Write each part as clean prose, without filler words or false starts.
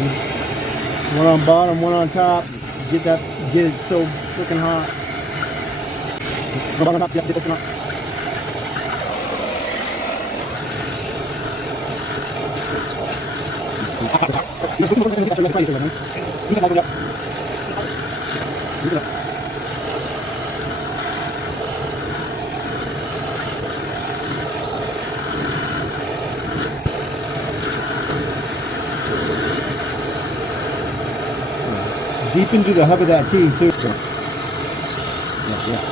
One on bottom, one on top. Get it so freaking hot. One on top, yeah, get it freaking hot. Deep into the hub of that T too. Yeah.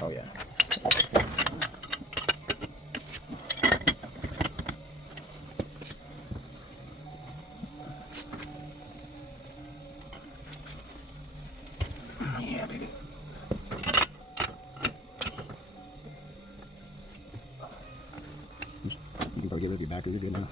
Oh yeah. Yeah, baby. You can probably get rid of your back. Is it good now?